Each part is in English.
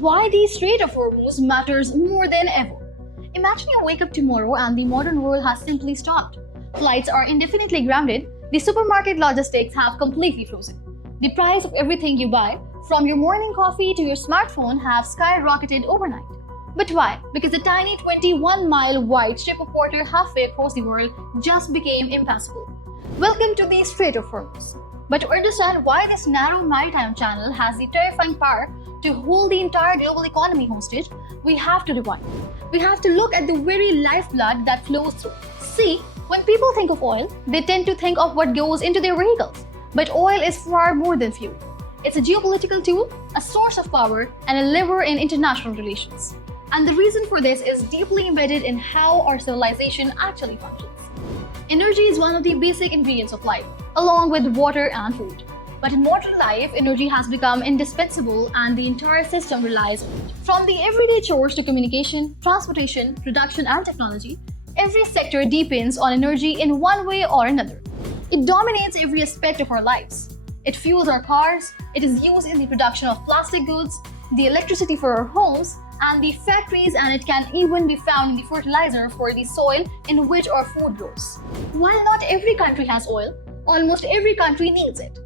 why the Strait of Hormuz matters more than ever. Imagine you wake up tomorrow and the modern world has simply stopped. Flights are indefinitely grounded, the supermarket logistics have completely frozen. The price of everything you buy, from your morning coffee to your smartphone, have skyrocketed overnight. But why? Because the tiny 21-mile wide strip of water halfway across the world just became impassable. Welcome to the Strait of Hormuz. But to understand why this narrow maritime channel has the terrifying power to hold the entire global economy hostage, we have to rewind. We have to look at the very lifeblood that flows through. See, when people think of oil, they tend to think of what goes into their vehicles. But oil is far more than fuel. It's a geopolitical tool, a source of power, and a lever in international relations. And the reason for this is deeply embedded in how our civilization actually functions. Energy is one of the basic ingredients of life, along with water and food. But in modern life, energy has become indispensable and the entire system relies on it. From the everyday chores to communication, transportation, production, and technology, every sector depends on energy in one way or another. It dominates every aspect of our lives. It fuels our cars, it is used in the production of plastic goods, the electricity for our homes, and the factories, and it can even be found in the fertilizer for the soil in which our food grows. While not every country has oil, almost every country needs it.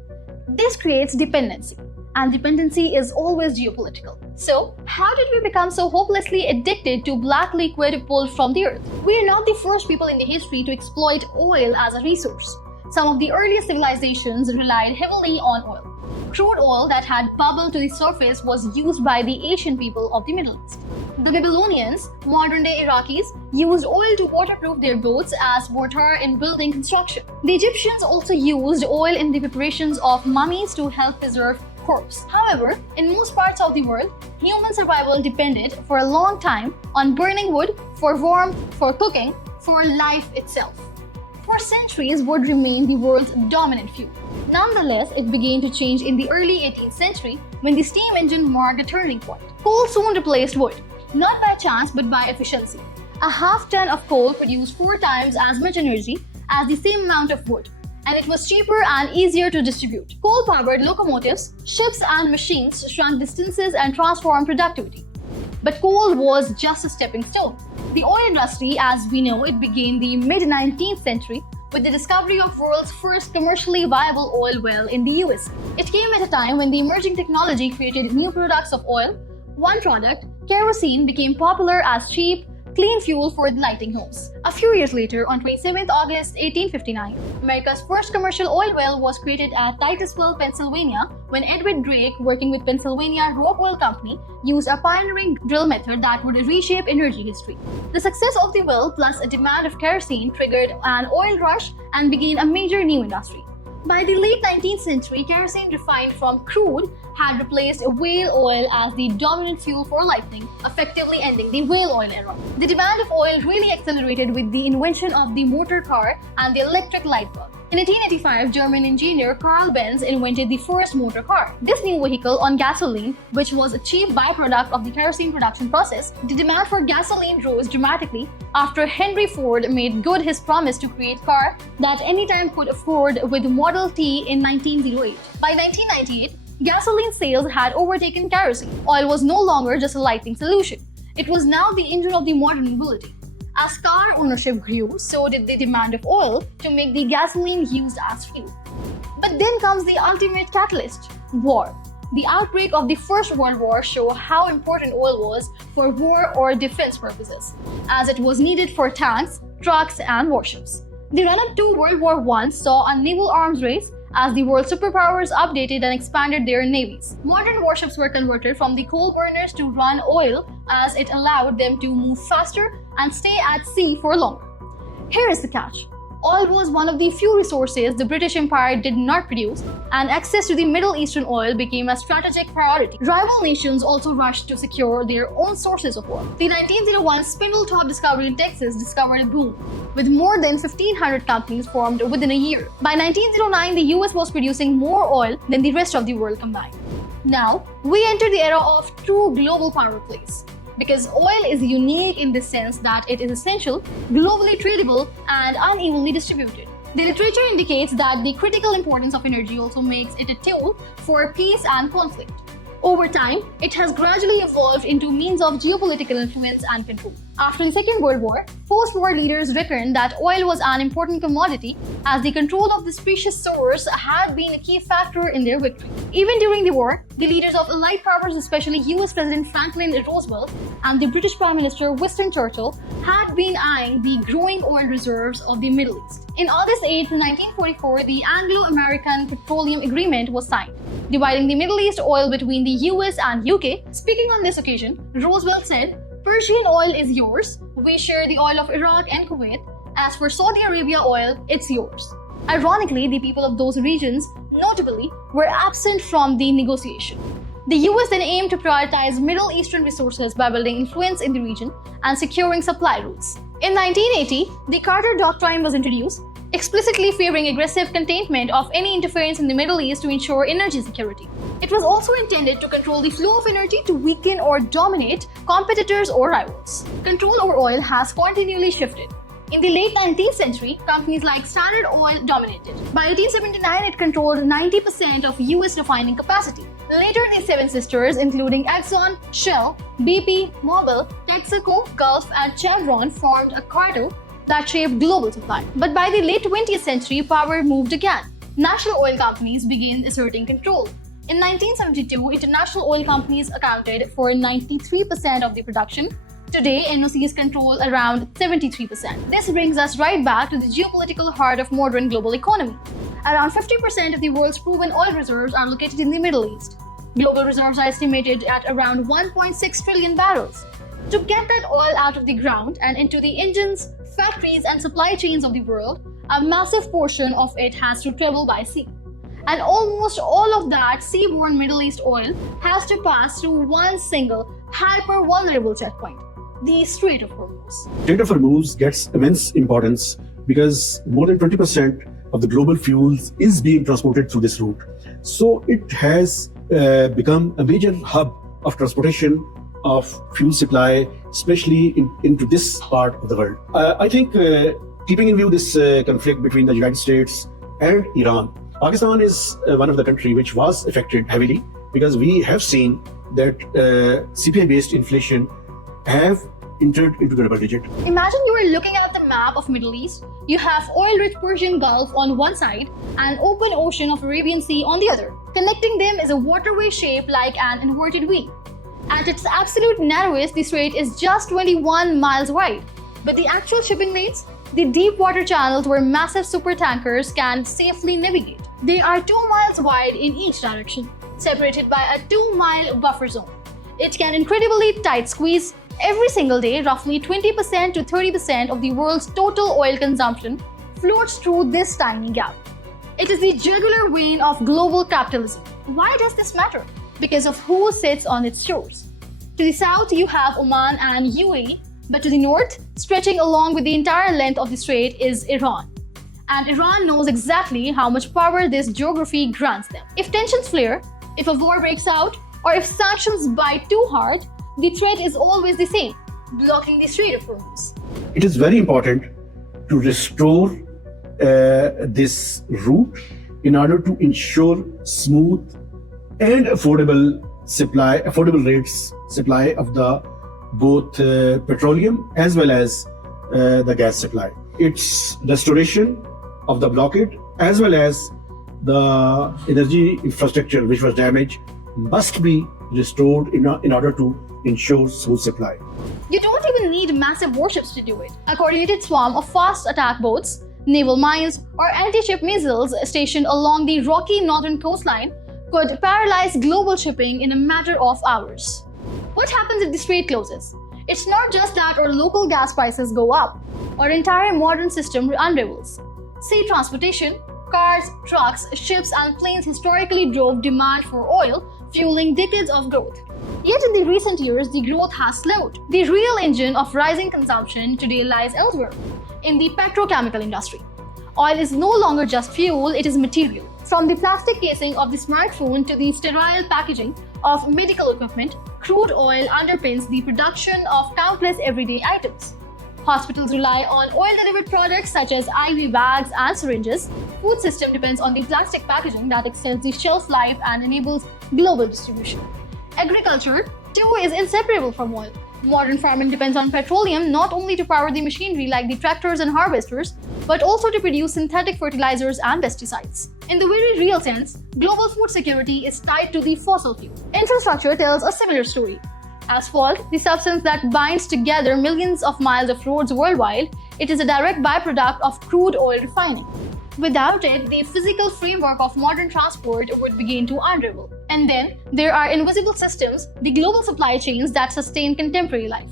This creates dependency, and dependency is always geopolitical. So, how did we become so hopelessly addicted to black liquid pulled from the earth? We are not the first people in the history to exploit oil as a resource. Some of the earliest civilizations relied heavily on oil. Crude oil that had bubbled to the surface was used by the ancient people of the Middle East. The Babylonians, modern-day Iraqis, used oil to waterproof their boats as mortar in building construction. The Egyptians also used oil in the preparations of mummies to help preserve corpse. However, in most parts of the world, human survival depended for a long time on burning wood for warmth, for cooking, for life itself. For centuries, wood remained the world's dominant fuel. Nonetheless, it began to change in the early 18th century when the steam engine marked a turning point. Coal soon replaced wood, not by chance but by efficiency. A half-ton of coal produced 4 times as much energy as the same amount of wood, and it was cheaper and easier to distribute. Coal-powered locomotives, ships, and machines shrunk distances and transformed productivity. But coal was just a stepping stone. The oil industry, as we know it, began the mid-19th century with the discovery of world's first commercially viable oil well in the US. It came at a time when the emerging technology created new products of oil. One product, kerosene, became popular as cheap, clean fuel for lighting homes. A few years later, on 27 August 1859, America's first commercial oil well was created at Titusville, Pennsylvania, when Edward Drake, working with Pennsylvania Rock Oil Company, used a pioneering drill method that would reshape energy history. The success of the well plus a demand of kerosene triggered an oil rush and began a major new industry. By the late 19th century, kerosene refined from crude had replaced whale oil as the dominant fuel for lighting, effectively ending the whale oil era. The demand of oil really accelerated with the invention of the motor car and the electric light bulb. In 1885, German engineer Carl Benz invented the first motor car. This new vehicle on gasoline, which was a cheap byproduct of the kerosene production process, the demand for gasoline rose dramatically after Henry Ford made good his promise to create a car that any time could afford with Model T in 1908. By 1998, gasoline sales had overtaken kerosene. Oil was no longer just a lighting solution. It was now the engine of the modern mobility. As car ownership grew, so did the demand of oil to make the gasoline used as fuel. But then comes the ultimate catalyst, war. The outbreak of the First World War showed how important oil was for war or defense purposes, as it was needed for tanks, trucks, and warships. The run-up to World War I saw a naval arms race as the world superpowers updated and expanded their navies. Modern warships were converted from the coal burners to run oil, as it allowed them to move faster and stay at sea for longer. Here is the catch. Oil was one of the few resources the British Empire did not produce, and access to the Middle Eastern oil became a strategic priority. Rival nations also rushed to secure their own sources of oil. The 1901 Spindletop discovery in Texas discovered a boom, with more than 1,500 companies formed within a year. By 1909, the US was producing more oil than the rest of the world combined. Now, we enter the era of true global power plays. Because oil is unique in the sense that it is essential, globally tradable, and unevenly distributed. The literature indicates that the critical importance of energy also makes it a tool for peace and conflict. Over time, it has gradually evolved into means of geopolitical influence and control. After the Second World War, post-war leaders reckoned that oil was an important commodity as the control of this precious source had been a key factor in their victory. Even during the war, the leaders of Allied powers, especially US President Franklin Roosevelt and the British Prime Minister Winston Churchill, had been eyeing the growing oil reserves of the Middle East. In August 8, 1944, the Anglo-American Petroleum Agreement was signed, dividing the Middle East oil between the US and UK. Speaking on this occasion, Roosevelt said, "Persian oil is yours. We share the oil of Iraq and Kuwait. As for Saudi Arabia oil, it's yours." Ironically, the people of those regions, notably, were absent from the negotiation. The US then aimed to prioritize Middle Eastern resources by building influence in the region and securing supply routes. In 1980, the Carter Doctrine was introduced, explicitly favoring aggressive containment of any interference in the Middle East to ensure energy security. It was also intended to control the flow of energy to weaken or dominate competitors or rivals. Control over oil has continually shifted. In the late 19th century, companies like Standard Oil dominated. By 1879, it controlled 90% of US refining capacity. Later, the Seven Sisters, including Exxon, Shell, BP, Mobil, Texaco, Gulf, and Chevron, formed a cartel that shaped global supply. But by the late 20th century, power moved again. National oil companies began asserting control. In 1972, international oil companies accounted for 93% of the production. Today, NOCs control around 73%. This brings us right back to the geopolitical heart of modern global economy. Around 50% of the world's proven oil reserves are located in the Middle East. Global reserves are estimated at around 1.6 trillion barrels. To get that oil out of the ground and into the engines, factories, and supply chains of the world, a massive portion of it has to travel by sea. And almost all of that seaborne Middle East oil has to pass through one single, hyper-vulnerable checkpoint: the Strait of Hormuz. Strait of Hormuz gets immense importance because more than 20% of the global fuels is being transported through this route. So it has become a major hub of transportation of fuel supply, especially into this part of the world. I think keeping in view this conflict between the United States and Iran, Pakistan is one of the countries which was affected heavily because we have seen that CPI-based inflation have entered into the double digit. Imagine you are looking at the map of Middle East. You have oil-rich Persian Gulf on one side and open ocean of Arabian Sea on the other. Connecting them is a waterway shaped like an inverted V. At its absolute narrowest, the strait is just 21 miles wide. But the actual shipping lanes, the deep water channels where massive supertankers can safely navigate. They are 2 miles wide in each direction, separated by a 2-mile buffer zone. It can incredibly tight squeeze. Every single day, roughly 20% to 30% of the world's total oil consumption floats through this tiny gap. It is the jugular vein of global capitalism. Why does this matter? Because of who sits on its shores. To the south, you have Oman and UAE, but to the north, stretching along with the entire length of the strait, is Iran. And Iran knows exactly how much power this geography grants them. If tensions flare, if a war breaks out, or if sanctions bite too hard, the threat is always the same: blocking the Strait of Hormuz. It is very important to restore this route in order to ensure smooth and affordable rates supply of the both petroleum as well as the gas supply. Its restoration of the blockade as well as the energy infrastructure which was damaged must be restored in order to ensure smooth supply. You don't even need massive warships to do it. A coordinated swarm of fast attack boats, naval mines, or anti-ship missiles stationed along the rocky northern coastline could paralyze global shipping in a matter of hours. What happens if the strait closes? It's not just that our local gas prices go up. Our entire modern system unravels. Sea transportation, cars, trucks, ships, and planes historically drove demand for oil, fueling decades of growth. Yet in the recent years, the growth has slowed. The real engine of rising consumption today lies elsewhere, in the petrochemical industry. Oil is no longer just fuel, it is material. From the plastic casing of the smartphone to the sterile packaging of medical equipment, crude oil underpins the production of countless everyday items. Hospitals rely on oil-delivered products such as IV bags and syringes. Food system depends on the plastic packaging that extends the shelf life and enables global distribution. Agriculture, too, is inseparable from oil. Modern farming depends on petroleum not only to power the machinery like the tractors and harvesters, but also to produce synthetic fertilizers and pesticides. In the very real sense, global food security is tied to the fossil fuel. Infrastructure tells a similar story. Asphalt, the substance that binds together millions of miles of roads worldwide, it is a direct byproduct of crude oil refining. Without it, the physical framework of modern transport would begin to unravel. And then, there are invisible systems, the global supply chains that sustain contemporary life.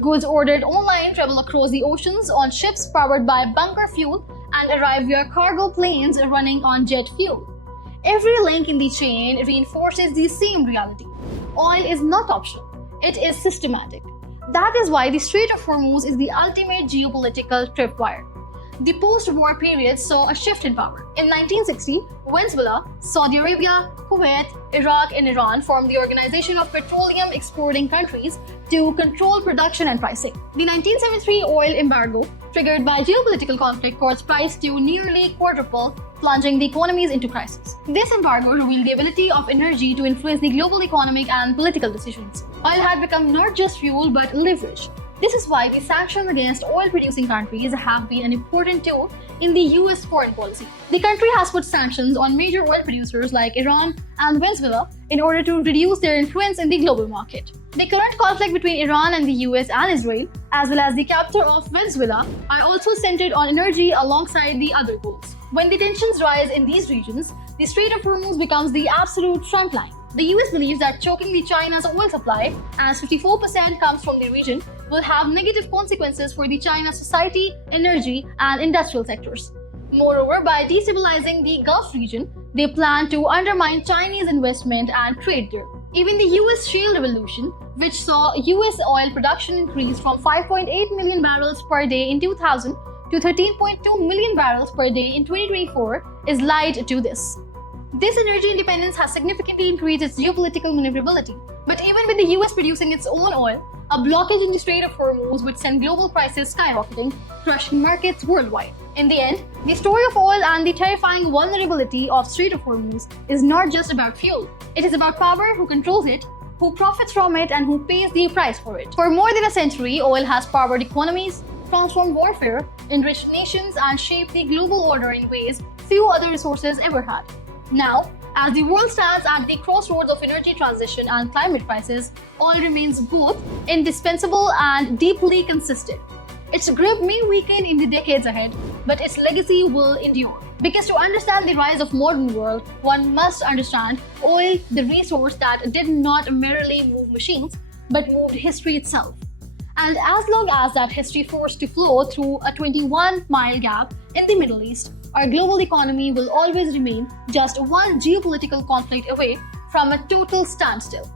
Goods ordered online travel across the oceans on ships powered by bunker fuel and arrive via cargo planes running on jet fuel. Every link in the chain reinforces the same reality. Oil is not optional, it is systematic. That is why the Strait of Hormuz is the ultimate geopolitical tripwire. The post-war period saw a shift in power. In 1960, Venezuela, Saudi Arabia, Kuwait, Iraq, and Iran formed the Organization of Petroleum Exporting Countries to control production and pricing. The 1973 oil embargo, triggered by geopolitical conflict, caused price to nearly quadruple, plunging the economies into crisis. This embargo revealed the ability of energy to influence the global economic and political decisions. Oil had become not just fuel but leverage. This is why the sanctions against oil-producing countries have been an important tool in the US foreign policy. The country has put sanctions on major oil producers like Iran and Venezuela in order to reduce their influence in the global market. The current conflict between Iran and the US and Israel, as well as the capture of Venezuela, are also centered on energy alongside the other goals. When the tensions rise in these regions, the Strait of Hormuz becomes the absolute front line. The US believes that choking the China's oil supply, as 54% comes from the region, will have negative consequences for the China's society, energy, and industrial sectors. Moreover, by destabilizing the Gulf region, they plan to undermine Chinese investment and trade there. Even the US shale revolution, which saw US oil production increase from 5.8 million barrels per day in 2000 to 13.2 million barrels per day in 2024, is lied to this. This energy independence has significantly increased its geopolitical maneuverability. But even with the US producing its own oil, a blockage in the Strait of Hormuz would send global prices skyrocketing, crushing markets worldwide. In the end, the story of oil and the terrifying vulnerability of Strait of Hormuz is not just about fuel. It is about power, who controls it, who profits from it, and who pays the price for it. For more than a century, oil has powered economies, transformed warfare, enriched nations, and shaped the global order in ways few other resources ever had. Now, as the world stands at the crossroads of energy transition and climate crisis, oil remains both indispensable and deeply consistent. Its grip may weaken in the decades ahead, but its legacy will endure. Because to understand the rise of modern world, one must understand oil, the resource that did not merely move machines, but moved history itself. And as long as that history forced to flow through a 21-mile gap in the Middle East, our global economy will always remain just one geopolitical conflict away from a total standstill.